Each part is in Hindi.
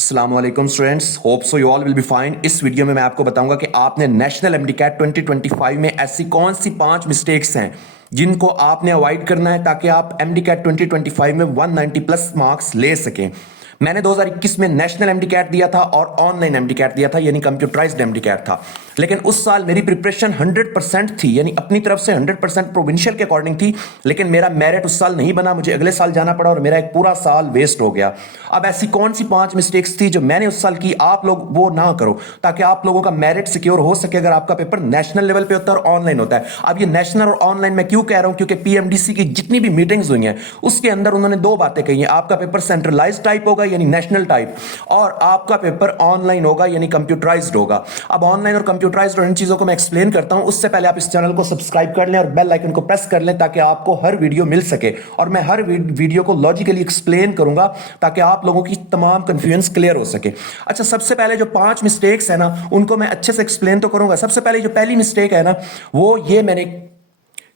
अस्सलाम वालेकुम students, hope so you all will be fine. इस वीडियो में मैं आपको बताऊंगा कि आपने नेशनल एमडीकैट 2025 में ऐसी कौन सी 5 मिस्टेक्स हैं जिनको आपने अवॉइड करना है ताकि आप एमडीकैट 2025 में 190 प्लस मार्क्स ले सकें। मैंने 2021 में नेशनल एमडीकैट दिया था और ऑनलाइन एमडीकैट दिया था, यानी कंप्यूटराइज्ड एमडीकैट था। लेकिन उस साल मेरी प्रिपरेशन 100% थी, यानी अपनी तरफ से 100% प्रोविंशियल के अकॉर्डिंग थी, लेकिन मेरा मेरिट उस साल नहीं बना, मुझे अगले साल जाना पड़ा और मेरा एक पूरा साल वेस्ट हो गया। अब ऐसी कौन सी 5 मिस्टेक्स थी जो मैंने उस साल की, आप लोग वो ना करो ताकि आप लोगों का मेरिट सिक्योर हो सके अगर आपका पेपर नेशनल लेवल पे होता है और ऑनलाइन होता है। अब ये नेशनल और ऑनलाइन मैं क्यों कह रहा हूं, क्योंकि पीएमडीसी की जितनी भी मीटिंग्स हुई हैं उसके अंदर उन्होंने 2 बातें कही हैं। आपका पेपर सेंट्रलाइज्ड टाइप होगा यानी नेशनल टाइप, और आपका पेपर ऑनलाइन होगा यानी कंप्यूटराइज्ड होगा। अब ऑनलाइन और कंप्यूटराइज्ड और इन चीजों को मैं एक्सप्लेन करता हूं, उससे पहले आप इस चैनल को सब्सक्राइब कर लें और बेल आइकन को प्रेस कर लें ताकि आपको हर वीडियो मिल सके, और मैं हर वीडियो को लॉजिकली एक्सप्लेन करूंगा ताकि आप लोगों की तमाम कंफ्यूजन क्लियर हो सके। अच्छा, सबसे पहले जो 5 मिस्टेक्स है ना उनको मैं अच्छे से एक्सप्लेन तो करूंगा। सबसे पहले जो पहली मिस्टेक है ना वो ये मैंने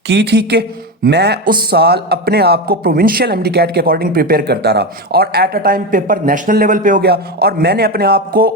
की थी कि मैं उस साल अपने आप को प्रोविंशियल एमडीकैट के अकॉर्डिंग प्रिपेयर करता रहा और at a time paper national level पे हो गया और मैंने अपने आप को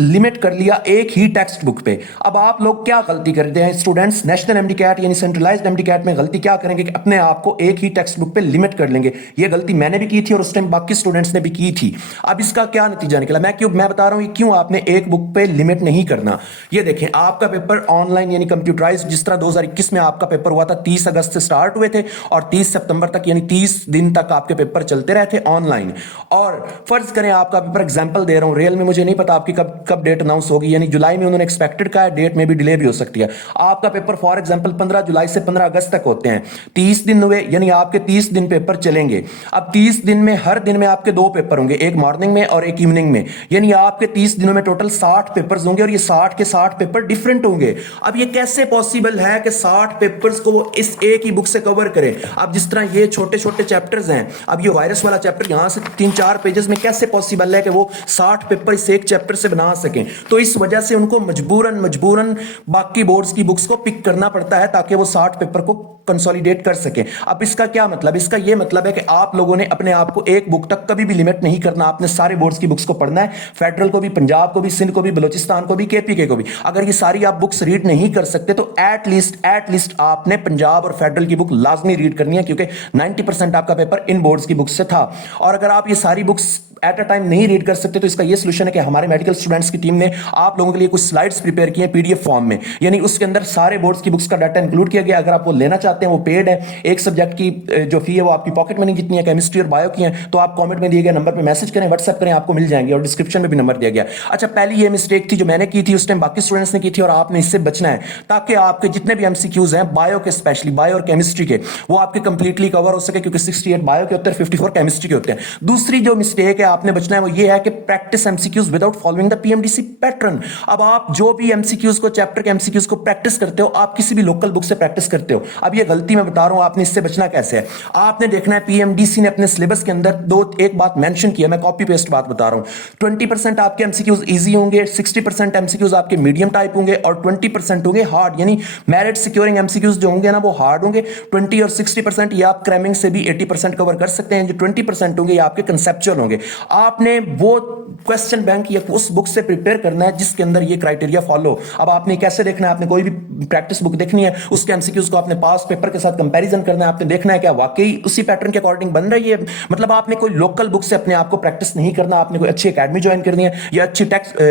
लिमिट कर लिया एक ही टेक्स्ट बुक पे। अब आप लोग क्या गलती करते हैं स्टूडेंट्स, नेशनल एमडीकैट यानी सेंट्रलाइज्ड एमडीकैट में गलती क्या करेंगे कि अपने आप को एक ही टेक्स्ट बुक पे लिमिट कर लेंगे। ये गलती मैंने भी की थी और उस टाइम बाकी स्टूडेंट्स ने भी की थी। अब इसका क्या नतीजा निकला, मैं बता रहा हूं क्यों आपने एक बुक पे लिमिट नहीं करना। ये देखें, आपका पेपर ऑनलाइन यानी कंप्यूटराइज, जिस तरह 2021 में आपका पेपर हुआ था 30 अगस्त से स्टार्ट हुए थे और 30 सितंबर तक यानी 30 दिन तक आपके पेपर चलते रहे थे ऑनलाइन। और फर्ज करें आपका पेपर, एग्जाम्पल दे रहा हूं, रियल में मुझे नहीं पता आपकी कब डेट अनाउंस होगी, यानी जुलाई में उन्होंने एक्सपेक्टेड का है, डेट में भी डिले भी हो सकती है। आपका पेपर फॉर एग्जांपल 15 जुलाई से 15 अगस्त तक होते हैं, 30 दिन हुए यानी आपके 30 दिन पेपर चलेंगे। अब 30 दिन में हर दिन में आपके 2 पेपर होंगे, एक मॉर्निंग में और एक इवनिंग में, यानी आपके 30 दिनों में टोटल 60 पेपर्स होंगे और ये 60 के 60 पेपर डिफरेंट होंगे। अब ये कैसे पॉसिबल है कि 60 पेपर्स को वो इस एक ही बुक से कवर करें। अब जिस तरह ये छोटे छोटे चैप्टर्स हैं, अब ये वायरस वाला चैप्टर यहां से 3-4 पेजेस में कैसे पॉसिबल है कि वो 60 पेपर इस एक चैप्टर से बना सकें। तो इस वजह से उनको मजबूरन बाकी बोर्ड्स की बुक्स को पिक करना पड़ता है ताकि वो 60 पेपर को कंसोलिडेट कर सके। अब इसका क्या मतलब, इसका यह मतलब है कि आप लोगों ने अपने आप को एक बुक तक कभी भी लिमिट नहीं करना, आपने सारे बोर्ड्स की बुक्स को पढ़ना है, फेडरल को भी, पंजाब को भी, सिंध को भी, बलोचिस्तान को भी, केपीके को भी। अगर ये सारी आप बुक्स रीड नहीं कर सकते तो एटलीस्ट आपने पंजाब और फेडरल की बुक लाजमी रीड करनी है, क्योंकि 90% आपका पेपर इन बोर्ड्स की बुक्स से था। और अगर आप ये सारी बुक्स एट अ टाइम नहीं रीड कर सकते तो इसका यह सॉल्यूशन है कि हमारे मेडिकल स्टूडेंट्स की टीम ने आप लोगों के लिए कुछ स्लाइड्स प्रिपेयर की हैं पीडीएफ फॉर्म में, यानी उसके अंदर सारे बोर्ड्स की बुक्स का डाटा इंक्लूड किया गया। अगर आप वो लेना चाहते हैं वो पेड है, एक सब्जेक्ट की जो फी है वो आपकी पॉकेट मनी जितनी है, केमिस्ट्री और बायो की है, तो आप कमेंट में दिए गए नंबर पर मैसेज करें, व्हाट्सएप करें, आपको मिल जाएंगे और डिस्क्रिप्शन में भी नंबर दिया गया। अच्छा, पहली ये मिस्टेक थी जो मैंने की थी, उस टाइम बाकी स्टूडेंट्स ने की थी और आपने इससे बचना है ताकि आपके जितने भी एमसीक्यूज हैं बायो के, स्पेशली बायो और केमिस्ट्री के, वो आपके कंप्लीटली कवर हो सके, क्योंकि 68 बायो के होते हैं, 54 केमिस्ट्री के होते हैं। दूसरी जो मिस्टेक है आपने बचना है वो ये है कि practice MCQs without following the PMDC pattern. अब आप जो भी एमसीक्यूज को, चैप्टर के एमसीक्यूज को प्रैक्टिस करते हो, आप किसी भी लोकल बुक से प्रैक्टिस करते हो। अब ये गलती मैं बता रहा हूं, आपने इससे बचना कैसे है। आपने देखना है पीएमडीसी ने अपने सिलेबस के अंदर एक बात मेंशन किया, मैं कॉपी पेस्ट बात बता रहा हूं। 20% आपके एमसीक्यूज इजी होंगे, 60% एमसीक्यूज आपके मीडियम टाइप होंगे और 20% होंगे हार्ड, यानी मेरिट सिक्योरिंग एमसीक्यूज जो होंगे ना वो हार्ड होंगे। 20 और 60% ये आप क्रैमिंग से भी 80% कवर कर सकते हैं। जो 20% होंगे ये आपके कंसेप्चुअल होंगे। आपने वो क्वेश्चन बैंक या उस बुक से प्रिपेयर करना है जिसके अंदर ये क्राइटेरिया फॉलो। अब आपने कैसे देखना है, आपने कोई भी प्रैक्टिस बुक देखनी है, उसके एमसीक्यूज को आपने पास पेपर के साथ कंपैरिजन करना है, आपने देखना है क्या वाकई उसी पैटर्न के अकॉर्डिंग बन रही है। मतलब आपने कोई लोकल बुक से अपने आप को प्रैक्टिस नहीं करना, आपने कोई अच्छी एकेडमी ज्वाइन करनी है या अच्छी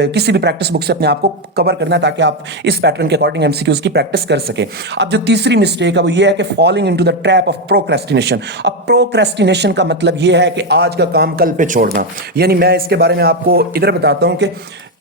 किसी भी प्रैक्टिस बुक से अपने आप को कवर करना है ताकि आप इस पैटर्न के अकॉर्डिंग एमसीक्यूज की प्रैक्टिस कर सके। अब जो तीसरी मिस्टेक है वो ये है कि falling into the trap of procrastination. अब प्रोक्रेस्टिनेशन का मतलब ये है कि आज का काम कल पे छोड़ना, यानी मैं इसके बारे में आपको इधर बताता हूं कि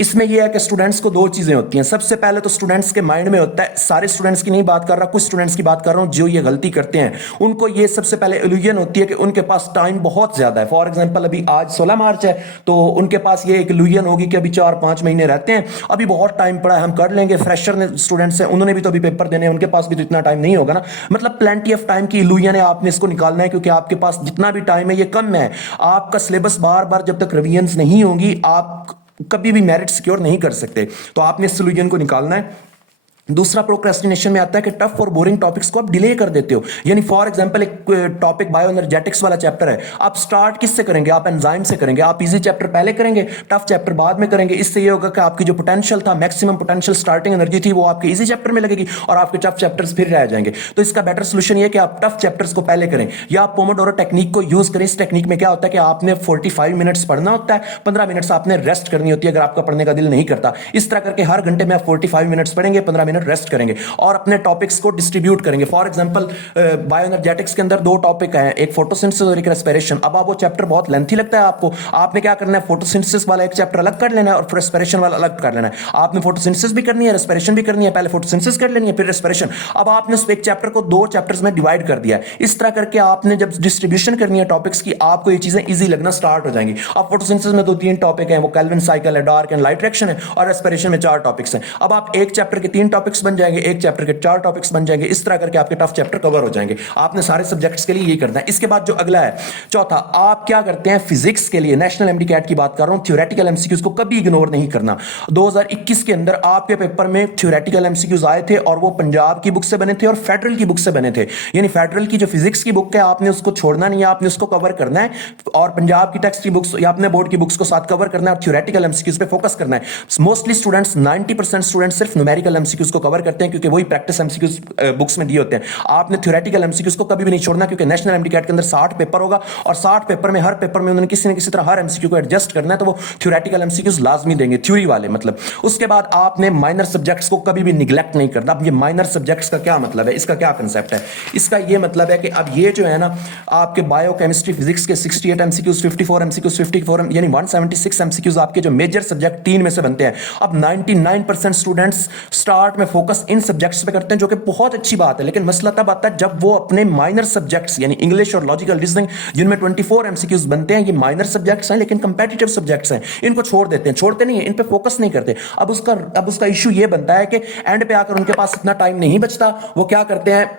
इसमें यह है कि स्टूडेंट्स को 2 चीजें होती हैं। सबसे पहले तो स्टूडेंट्स के माइंड में होता है, सारे स्टूडेंट्स की नहीं बात कर रहा, कुछ स्टूडेंट्स की बात कर रहा हूं जो ये गलती करते हैं, उनको ये सबसे पहले इल्यूजन होती है कि उनके पास टाइम बहुत ज्यादा है। फॉर एग्जांपल अभी आज 16 मार्च है तो उनके पास ये एक इल्यूजन होगी कि अभी 4-5 महीने रहते हैं, अभी बहुत टाइम पड़ा है, हम कर लेंगे। फ्रेशर स्टूडेंट्स हैं, उन्होंने भी तो अभी पेपर देने हैं, उनके पास भी तो इतना टाइम नहीं होगा ना। मतलब प्लेंटी ऑफ टाइम की इल्यूजन है, आपने इसको निकालना है क्योंकि आपके पास जितना भी टाइम है ये कम है। आपका सिलेबस बार बार जब तक रिवीजन नहीं होंगी आप कभी भी मेरिट सिक्योर नहीं कर सकते, तो आपने इस इल्यूजन को निकालना है। दूसरा प्रोक्रेस्टिनेशन में आता है कि टफ और बोरिंग टॉपिक्स को आप डिले कर देते हो। यानी फॉर एग्जांपल एक टॉपिक बायो एनर्जेटिक्स वाला चैप्टर है, आप स्टार्ट किससे करेंगे? आप एंजाइम से करेंगे। आप इजी चैप्टर पहले करेंगे, टफ चैप्टर बाद में करेंगे। इससे ये होगा कि आपकी जो पोटेंशियल था, मैक्सिमम पोटेंशियल स्टार्टिंग एनर्जी थी, वो आपके इजी चैप्टर में लगेगी और आपके टफ चैप्टर्स फिर रह जाएंगे। तो इसका बेटर सोल्यूशन ये कि आप टफ चैप्टर्स को पहले करें, या आप पोमोडोरो टेक्निक को यूज करें। इस टेक्निक में क्या होता है कि आपने 45 मिनट्स पढ़ना होता है, 15 मिनट्स आपने रेस्ट करनी होती है अगर आपका पढ़ने का दिल नहीं करता। इस तरह करके हर घंटे में आप 45 मिनट्स पढ़ेंगे, 15 मिनट रेस्ट करेंगे और अपने टॉपिक्स को डिस्ट्रीब्यूट करेंगे। फॉर एग्जांपल बायोएनर्जेटिक्स के अंदर 2 टॉपिक हैं, एक फोटोसिंथेसिस और एक रेस्पिरेशन। अब आप वो चैप्टर बहुत लेंथी लगता है आपको, आपने क्या करना है, फोटोसिंथेसिस वाला एक चैप्टर अलग कर लेना है और रेस्पिरेशन वाला अलग कर लेना है। आपने फोटोसिंथेसिस भी करनी है, रेस्पिरेशन भी करनी है। पहले फोटोसिंथेसिस कर लेनी है, फिर रेस्पिरेशन। अब आपने उस एक चैप्टर को 2 चैप्टर्स में डिवाइड कर दिया है। इस तरह करके आपने जब डिस्ट्रीब्यूशन करनी है टॉपिक्स की, आपको ये चीजें इजी लगना स्टार्ट हो जाएंगी। अब फोटोसिंथेसिस में 2-3 टॉपिक हैं, वो केल्विन साइकिल है, डार्क एंड लाइट रिएक्शन है, और रेस्पिरेशन में 4 टॉपिक्स हैं। अब आप एक चैप्टर के 3 टॉपिक्स बन जाएंगे, एक चैप्टर के 4 टॉपिक्स बन जाएंगे। इस तरह करके आपके टफ चैप्टर कवर हो जाएंगे। आपने सारे सब्जेक्ट्स के लिए ये करना है। इसके बाद जो अगला है, चौथा, आप क्या करते हैं फिजिक्स के लिए, नेशनल एमडी कैट की बात कर रहा हूं, थ्योरेटिकल एमसीक्यूज को कभी इग्नोर नहीं करना। 2021 के अंदर आपके पेपर में थ्योरेटिकल एमसीक्यूज आए थे और वो पंजाब की बुक से बने थे और फेडरल की बुक से बने थे। यानी फेडरल की जो फिजिक्स की बुक है, आपने उसको छोड़ना नहीं है, आपने उसको कवर करना है, और पंजाब की टेक्स्ट की बुक्स या अपने बोर्ड की बुक्स को साथ कवर करना है और थ्योरेटिकल एमसीक्यूज पे फोकस करना है। मोस्टली स्टूडेंट्स 90% स्टूडेंट्स सिर्फ न्यूमेरिकल एमसीक्यूज को कवर करते हैं क्योंकि वही प्रैक्टिस एमसीक्यूज बुक्स में दिए होते हैं। आपने थ्योरेटिकल एमसीक्यूज को कभी भी नहीं छोड़ना क्योंकि नेशनल एमडी कैट के अंदर 60 पेपर होगा और 60 पेपर में हर पेपर में उन्होंने किसी न किसी तरह हर एमसीक्यू को एडजस्ट करना है, तो वो थ्योरेटिकल एमसीक्यूज लाजमी देंगे, थ्योरी वाले मतलब। उसके बाद आपने माइनर सब्जेक्ट्स को कभी भी निगलेक्ट नहीं करना। अब ये माइनर सब्जेक्ट्स का क्या मतलब है, इसका क्या कंसेप्ट है? इसका ये मतलब है कि अब ये जो है ना, आपके बायो केमिस्ट्री फिजिक्स के 68 एमसीक्यूज, 54 एमसीक्यूज, 54 यानी 176 एमसीक्यूज आपके जो मेजर सब्जेक्ट 3 में से बनते हैं। अब 99% स्टूडेंट्स स्टार्ट में फोकस इन सब्जेक्ट्स पे करते हैं, जो कि बहुत अच्छी बात है, लेकिन मसला तब आता है जब वो अपने माइनर सब्जेक्ट्स यानी इंग्लिश और लॉजिकल रीजनिंग जिनमें 24 एमसीक्यूज बनते हैं, ये माइनर सब्जेक्ट्स हैं लेकिन कंपेटिटिव सब्जेक्ट्स हैं, इनको छोड़ देते हैं, छोड़ते नहीं है, इन पे फोकस नहीं करते। अब उसका इशू ये बनता है कि एंड पे आकर उनके पास इतना टाइम नहीं बचता, वो क्या करते हैं,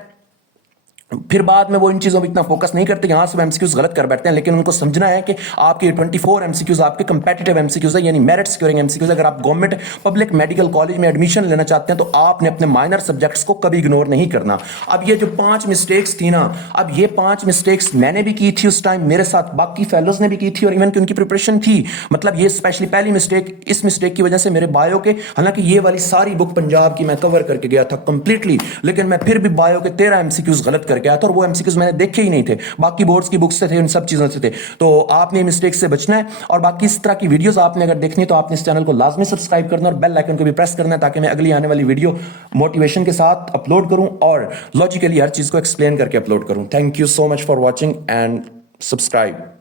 फिर बाद में वो इन चीज़ों में इतना फोकस नहीं करते, यहाँ से एमसीक्यूज गलत कर बैठते हैं। लेकिन उनको समझना है कि आपके 24 एमसीक्यूज आपके कंपेटिटिव एमसीक्यूज है, यानी मेरिट सिक्योरिंग एमसीक्यूज। अगर आप गवर्नमेंट पब्लिक मेडिकल कॉलेज में एडमिशन लेना चाहते हैं तो आपने अपने माइनर सब्जेक्ट्स को कभी इग्नोर नहीं करना। अब ये जो 5 मिस्टेक्स थी ना, अब ये 5 मिस्टेक्स मैंने भी की थी उस टाइम, मेरे साथ बाकी फेलोज ने भी की थी और इवन की उनकी प्रिपरेशन थी। मतलब ये स्पेशली पहली मिस्टेक, इस मिस्टेक की वजह से मेरे बायो के, हालांकि ये वाली सारी बुक पंजाब की मैं कवर करके गया था कंप्लीटली, लेकिन मैं फिर भी बायो के 13 एमसीक्यूज गलत करके आया था और वो एमसीक्यूज मैंने देखे ही नहीं थे, बाकी बोर्ड्स की बुक्स से थे, उन सब चीजों से थे। तो आपने मिस्टेक से बचना है। और बाकी इस तरह की वीडियोस आपने अगर देखनी है तो आपने इस चैनल को लाजमी सब्सक्राइब करना और बेल आइकन को भी प्रेस करना है ताकि मैं अगली आने वाली वीडियो मोटिवेशन के साथ अपलोड करूं और लॉजिकली हर चीज को एक्सप्लेन करके अपलोड करूं। Thank you so much for watching and subscribe.